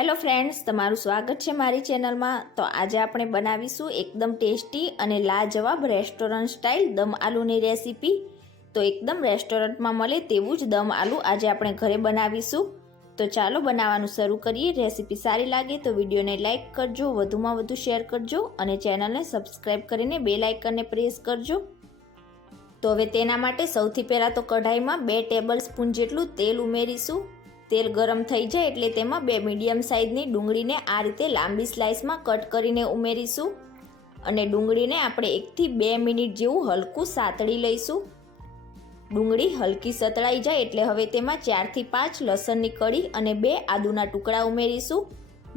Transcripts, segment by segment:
Hello friends, તમારું સ્વાગત છે મારી ચેનલમાં। તો આજે આપણે બનાવીશું એકદમ ટેસ્ટી અને લાજવાબ રેસ્ટોરન્ટ સ્ટાઇલ દમ આલુની રેસીપી। તો એકદમ રેસ્ટોરન્ટમાં મળે તેવું જ દમ આલુ આજે આપણે ઘરે બનાવીશું। તો ચાલો બનાવવાનું શરૂ કરીએ। રેસીપી સારી લાગે તો વિડીયોને લાઇક કરજો, વધુમાં વધુ શેર કરજો અને ચેનલને સબસ્ક્રાઈબ કરીને બેલ આઇકનને પ્રેસ કરજો। તો હવે તેના માટે સૌથી પહેલાં તો કઢાઈમાં 2 ટેબલ સ્પૂન જેટલું તેલ ઉમેરીશું। તેલ ગરમ થઈ જાય એટલે તેમાં 2 મીડિયમ સાઇઝની ડુંગળીને આ રીતે લાંબી સ્લાઇસમાં કટ કરીને ઉમેરીશું અને ડુંગળીને આપણે 1 થી 2 મિનિટ જેવું હલકું સાતળી લઈશું। ડુંગળી હલકી સતળાઈ જાય એટલે હવે તેમાં 4 થી 5 લસણની કળી અને 2 આદુના ટુકડા ઉમેરીશું।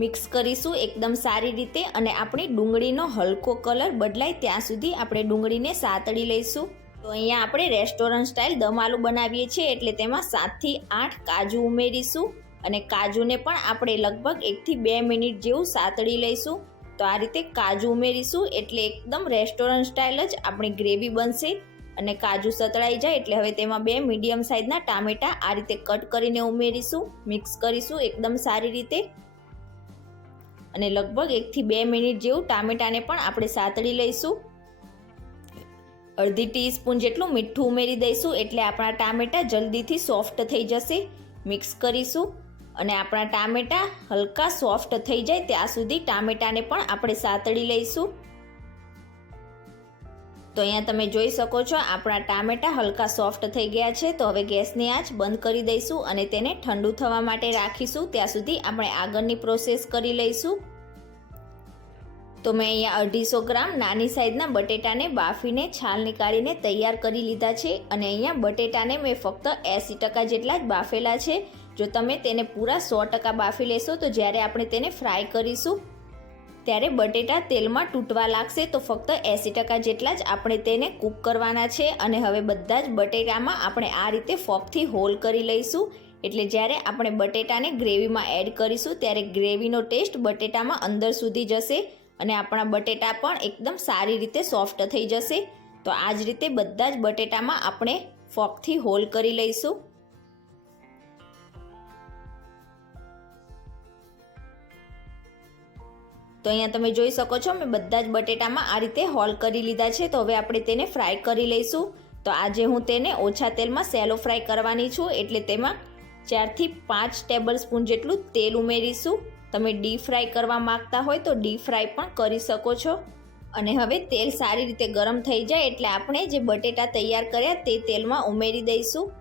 મિક્સ કરીશું એકદમ સારી રીતે અને આપણી ડુંગળીનો હલકો કલર બદલાય ત્યાં સુધી આપણે ડુંગળીને સાતળી લઈશું। તો અહીંયા આપણે રેસ્ટોરન્ટ સ્ટાઇલ દમ આલુ બનાવીએ છીએ એટલે તેમાં 7 થી 8 કાજુ ઉમેરીશું અને કાજુને પણ આપણે લગભગ 1 થી 2 મિનિટ જેવું સાતળી લઈશું। તો આ રીતે કાજુ ઉમેરીશું એટલે એકદમ રેસ્ટોરન્ટ સ્ટાઇલ જ આપણી ગ્રેવી બનશે। અને કાજુ સતળાઈ જાય એટલે હવે તેમાં 2 મીડિયમ સાઇઝના ટામેટા આ રીતે કટ કરીને ઉમેરીશું। મિક્સ કરીશું એકદમ સારી રીતે અને લગભગ 1 થી 2 મિનિટ જેવું ટામેટાને પણ આપણે સાતળી લઈશું। અડધી ટીસ્પૂન જેટલું મીઠું ઉમેરી દઈશું એટલે આપણા ટામેટા જલ્દીથી સોફ્ટ થઈ જશે। મિક્સ કરીશું અને આપણા ટામેટા હલકા સોફ્ટ થઈ જાય ત્યાં સુધી ટામેટાને પણ આપણે સાતળી લઈશું। તો અહીંયા તમે જોઈ શકો છો આપણા ટામેટા હલકા સોફ્ટ થઈ ગયા છે। તો હવે ગેસની આંચ બંધ કરી દઈશું અને તેને ઠંડુ થવા માટે રાખીશું। ત્યાં સુધી આપણે આગળની પ્રોસેસ કરી લઈશું। તો મેં અહીંયા 250 ગ્રામ નાની સાઈઝના બટેટાને બાફીને છાલ નીકાળીને તૈયાર કરી લીધા છે અને અહીંયા બટેટાને મેં ફક્ત 80% જેટલા જ બાફેલા છે। જો તમે તેને પૂરા 100% બાફી લેશો તો જ્યારે આપણે તેને ફ્રાય કરીશું ત્યારે બટેટા તેલમાં તૂટવા લાગશે। તો ફક્ત 80% જેટલા જ આપણે તેને કૂક કરવાના છે અને હવે બધા જ બટેટામાં આપણે આ રીતે ફોર્કથી હોલ કરી લઈશું એટલે જ્યારે આપણે બટેટાને ગ્રેવીમાં એડ કરીશું ત્યારે ગ્રેવીનો ટેસ્ટ બટેટામાં અંદર સુધી જશે અને આપણા બટેટા પણ એકદમ સારી રીતે સોફ્ટ થઈ જશે। તો આ જ રીતે બધા જ બટેટામાં આપણે ફોર્કથી હોલ કરી લઈશું। તો અહીંયા તમે જોઈ શકો છો મેં બધા જ બટેટામાં આ રીતે હોલ કરી લીધા છે। તો હવે આપણે તેને ફ્રાય કરી લઈશું। તો આજે હું તેને ઓછા તેલમાં સેલો ફ્રાય કરવાની છું એટલે તેમાં 4 થી 5 ટેબલ સ્પૂન જેટલું તેલ ઉમેરીશું। તમે ડીપ ફ્રાય કરવા માંગતા હોય તો ડીપ ફ્રાય પણ કરી શકો છો। અને હવે તેલ સારી રીતે ગરમ થઈ જાય એટલે આપણે જે બટેટા તૈયાર કર્યા તે તેલમાં ઉમેરી દઈશું।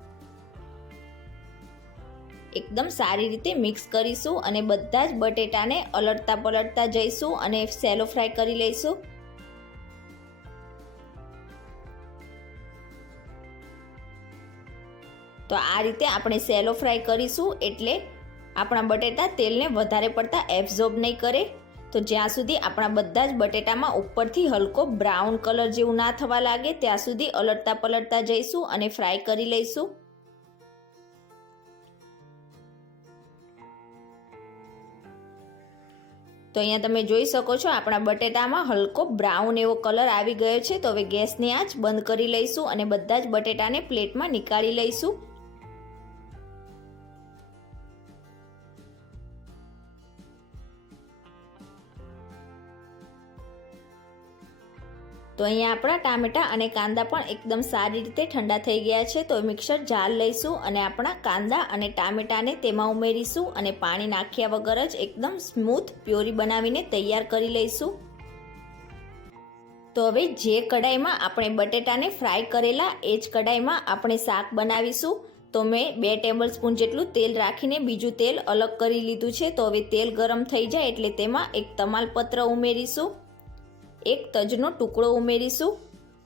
એકદમ સારી રીતે મિક્સ કરીશું અને બધા જ બટેટાને અલટતા પલટતા જઈશું અને સેલો ફ્રાય કરી લઈશું। તો આ રીતે આપણે સેલો ફ્રાય કરીશું એટલે આપણા બટેટા તેલને વધારે પડતા એબ્ઝોર્બ નહીં કરે। તો જ્યાં સુધી આપણા બધા જ બટેટામાં ઉપરથી હલકો બ્રાઉન કલર જેવું ના થવા લાગે ત્યાં સુધી અલટતા પલટતા જઈશું અને ફ્રાય કરી લઈશું। તો અહીંયા તમે જોઈ શકો છો આપણા બટેટામાં હલકો બ્રાઉન એવો કલર આવી ગયો છે। તો હવે ગેસની આંચ બંધ કરી લઈશું અને બધા જ બટેટાને પ્લેટમાં નીકાળી લઈશું। તો અહીંયા આપણા ટામેટા અને કાંદા પણ એકદમ સારી રીતે ઠંડા થઈ ગયા છે। તો મિક્સર જાર લઈશું અને આપણા કાંદા અને ટામેટાને તેમાં ઉમેરીશું અને પાણી નાખ્યા વગર જ એકદમ સ્મૂથ પ્યોરી બનાવીને તૈયાર કરી લઈશું। તો હવે જે કઢાઈમાં આપણે બટેટાને ફ્રાય કરેલા એ જ કઢાઈમાં આપણે શાક બનાવીશું। તો મેં 2 ટેબલ સ્પૂન જેટલું તેલ રાખીને બીજું તેલ અલગ કરી લીધું છે। તો હવે તેલ ગરમ થઈ જાય એટલે તેમાં એક તમાલપત્ર ઉમેરીશું, એક તજનો ટુકડો ઉમેરીશું,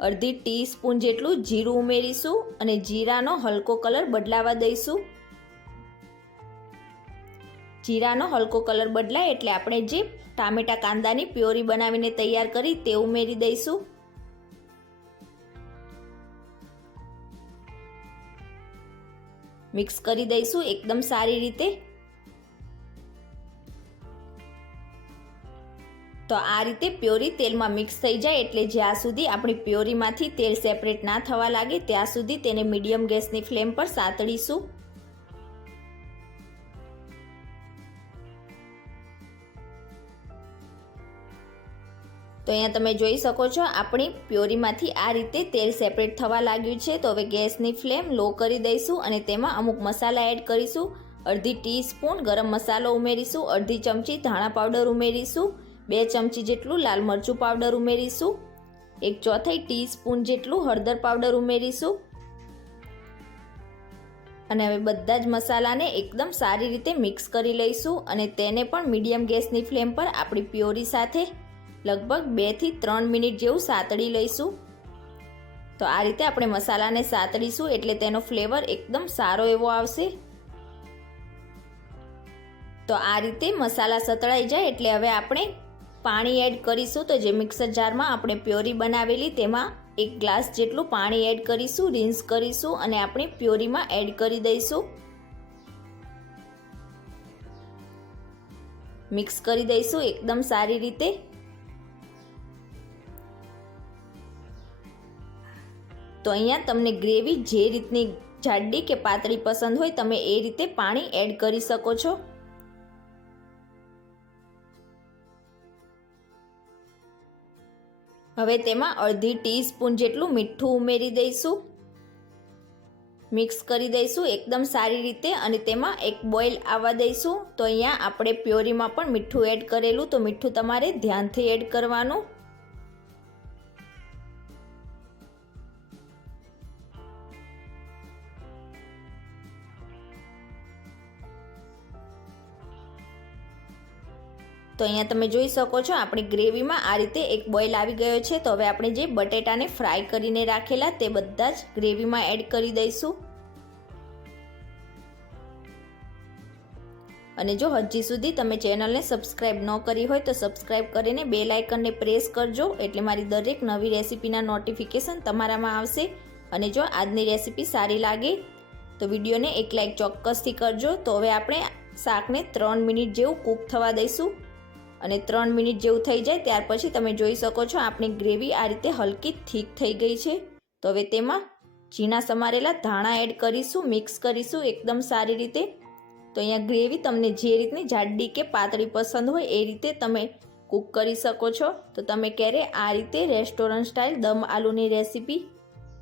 અડધી ટીસ્પૂન જેટલું જીરું ઉમેરીશું અને જીરાનો હલકો કલર બદલાવા દઈશું। જીરાનો હલકો કલર બદલાય એટલે આપણે જે ટામેટા કાંદાની પ્યોરી બનાવીને તૈયાર કરી તે ઉમેરી દઈશું। મિક્સ કરી દઈશું એકદમ સારી રીતે। તો આ રીતે પ્યોરી તેલમાં મિક્સ થઈ જાય એટલે જ્યાં સુધી આપણી પ્યોરીમાંથી તેલ સેપરેટ ના થવા લાગે ત્યાં સુધી તેને મીડિયમ ગેસની ફ્લેમ પર સાતળીશું। તો અહીંયા તમે જોઈ શકો છો આપણી પ્યોરીમાંથી આ રીતે તેલ સેપરેટ થવા લાગ્યું છે. તો હવે ગેસની ફ્લેમ લો કરી દઈશું અને તેમાં અમુક મસાલા એડ કરીશું. અડધી ટીસ્પૂન ગરમ મસાલો ઉમેરીશું, અડધી ચમચી ધાણા પાવડર ઉમેરીશું, 2 ચમચી જેટલું લાલ મરચું પાવડર ઉમેરીશું, 1/4 ટીસ્પૂન જેટલું હળદર પાવડર ઉમેરીશું. અને હવે બધા જ મસાલાને એકદમ સારી રીતે મિક્સ કરી લઈશું અને તેને પણ મીડિયમ ગેસની ફ્લેમ પર આપણી પ્યોરી સાથે લગભગ 2 થી 3 મિનિટ જેવું સાતળી લઈશું. તો આ રીતે આપણે મસાલાને સાતળીશું એટલે તેનો ફ્લેવર એકદમ સારો એવો આવશે. તો આ રીતે મસાલા સતળાઈ જાય એટલે હવે આપણે પાણી એડ કરીશું. તો જે મિક્સર જારમાં આપણે પ્યોરી બનાવેલી તેમાં 1 ગ્લાસ જેટલું પાણી એડ કરીશું, રિન્સ કરીશું અને આપણી પ્યોરીમાં એડ કરી દઈશું. મિક્સ કરી દઈશું એકદમ સારી રીતે. તો અહીંયા તમને ગ્રેવી જે રીતની જાડી કે પાતળી પસંદ હોય તમે એ રીતે પાણી એડ કરી શકો છો. હવે તેમાં અડધી ટીસ્પૂન જેટલું મીઠું ઉમેરી દઈશું. મિક્સ કરી દઈશું એકદમ સારી રીતે અને તેમાં એક બોઇલ આવવા દઈશું. તો અહીંયા આપણે પ્યોરીમાં પણ મીઠું એડ કરેલું, તો મીઠું તમારે ધ્યાનથી એડ કરવાનું. તો અહીંયા તમે જોઈ શકો છો આપણી ગ્રેવીમાં આ રીતે એક બોઇલ આવી ગયો છે. તો હવે આપણે જે બટેટાને ફ્રાય કરીને રાખેલા તે બધા જ ગ્રેવીમાં એડ કરી દઈશું. અને જો હજી સુધી તમે ચેનલને સબસ્ક્રાઇબ ન કરી હોય તો સબસ્ક્રાઇબ કરીને બેલ આઇકનને પ્રેસ કરજો એટલે મારી દરેક નવી રેસીપીના નોટિફિકેશન તમારામાં આવશે. અને જો આજની રેસીપી સારી લાગે તો વિડીયોને એક લાઇક ચોક્કસથી કરજો. તો હવે આપણે શાકને 3 મિનિટ જેવું કૂક થવા દઈશું. અને 3 મિનિટ જેવું થઈ જાય ત્યાર પછી તમે જોઈ શકો છો આપણી ગ્રેવી આ રીતે હલકી થીક થઈ ગઈ છે. તો હવે તેમાં ઝીણા સમારેલા ધાણા એડ કરીશું, મિક્સ કરીશું એકદમ સારી રીતે. તો અહીંયા ગ્રેવી તમને જે રીતની જાડી કે પાતળી પસંદ હોય એ રીતે તમે કૂક કરી શકો છો. તો તમે ક્યારે આ રીતે રેસ્ટોરન્ટ સ્ટાઇલ દમ આલુની રેસીપી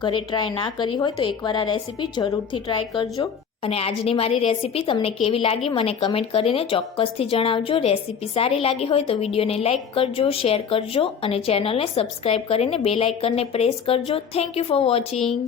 ઘરે ટ્રાય ના કરી હોય તો એકવાર આ રેસીપી જરૂરથી ટ્રાય કરજો. અને આજની મારી રેસીપી તમને કેવી લાગી મને કમેન્ટ કરીને ચોક્કસથી જણાવજો. રેસીપી સારી લાગી હોય તો વિડીયોને લાઇક કરજો, શેર કરજો અને ચેનલને સબસ્ક્રાઇબ કરીને બેલ આઇકનને પ્રેસ કરજો. Thank you for watching.